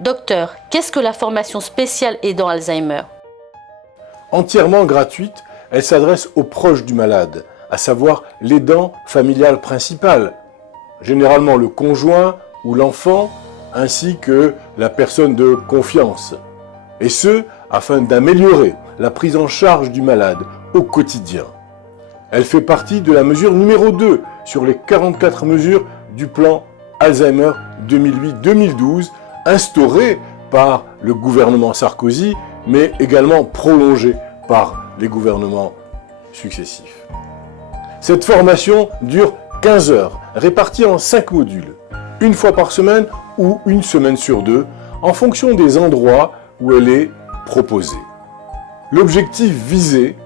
Docteur, qu'est-ce que la formation spéciale aidant Alzheimer? Entièrement gratuite, elle s'adresse aux proches du malade, à savoir l'aidant familial principal, généralement le conjoint ou l'enfant, ainsi que la personne de confiance. Et ce, afin d'améliorer la prise en charge du malade au quotidien. Elle fait partie de la mesure numéro 2 sur les 44 mesures du plan Alzheimer 2008-2012, instauré par le gouvernement Sarkozy, mais également prolongé par les gouvernements successifs. Cette formation dure 15 heures, répartie en 5 modules, une fois par semaine ou une semaine sur 2, en fonction des endroits où elle est proposée. L'objectif visé,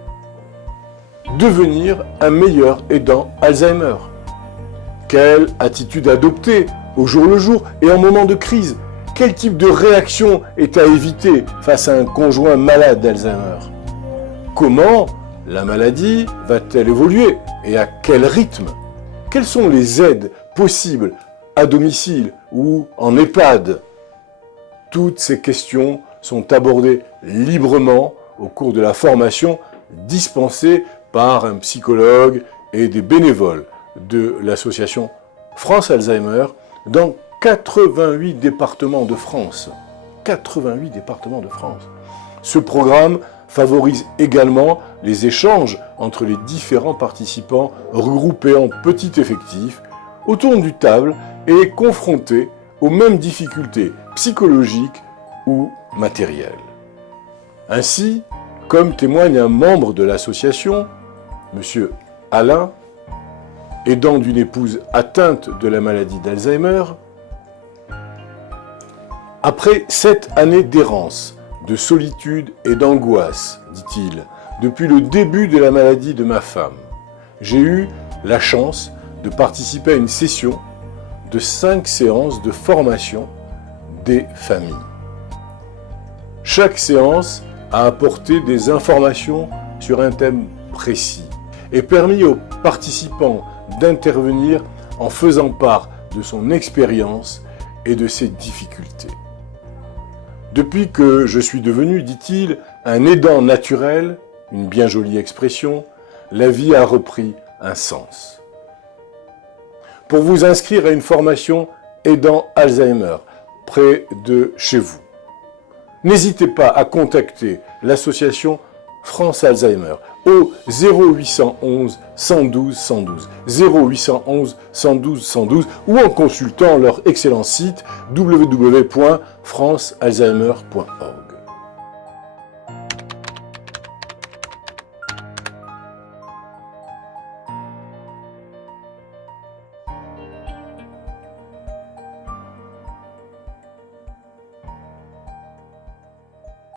devenir un meilleur aidant Alzheimer. Quelle attitude adopter au jour le jour et en moment de crise? Quel type de réaction est à éviter face à un conjoint malade d'Alzheimer? Comment la maladie va-t-elle évoluer et à quel rythme? Quelles sont les aides possibles à domicile ou en EHPAD? Toutes ces questions sont abordées librement au cours de la formation dispensée par un psychologue et des bénévoles de l'association France Alzheimer dans 88 départements de France. 88 départements de France. Ce programme favorise également les échanges entre les différents participants regroupés en petits effectifs autour d'une table et confrontés aux mêmes difficultés psychologiques ou matérielles. Ainsi, comme témoigne un membre de l'association, M. Alain, aidant d'une épouse atteinte de la maladie d'Alzheimer, après 7 années d'errance, de solitude et d'angoisse, dit-il, depuis le début de la maladie de ma femme, j'ai eu la chance de participer à une session de 5 séances de formation des familles. Chaque séance a apporté des informations sur un thème précis et permis aux participants d'intervenir en faisant part de son expérience et de ses difficultés. Depuis que je suis devenu, dit-il, un aidant naturel, une bien jolie expression, la vie a repris un sens. Pour vous inscrire à une formation aidant Alzheimer près de chez vous, n'hésitez pas à contacter l'association France Alzheimer au 0811 112 112, 0811 112 112 ou en consultant leur excellent site www.francealzheimer.org.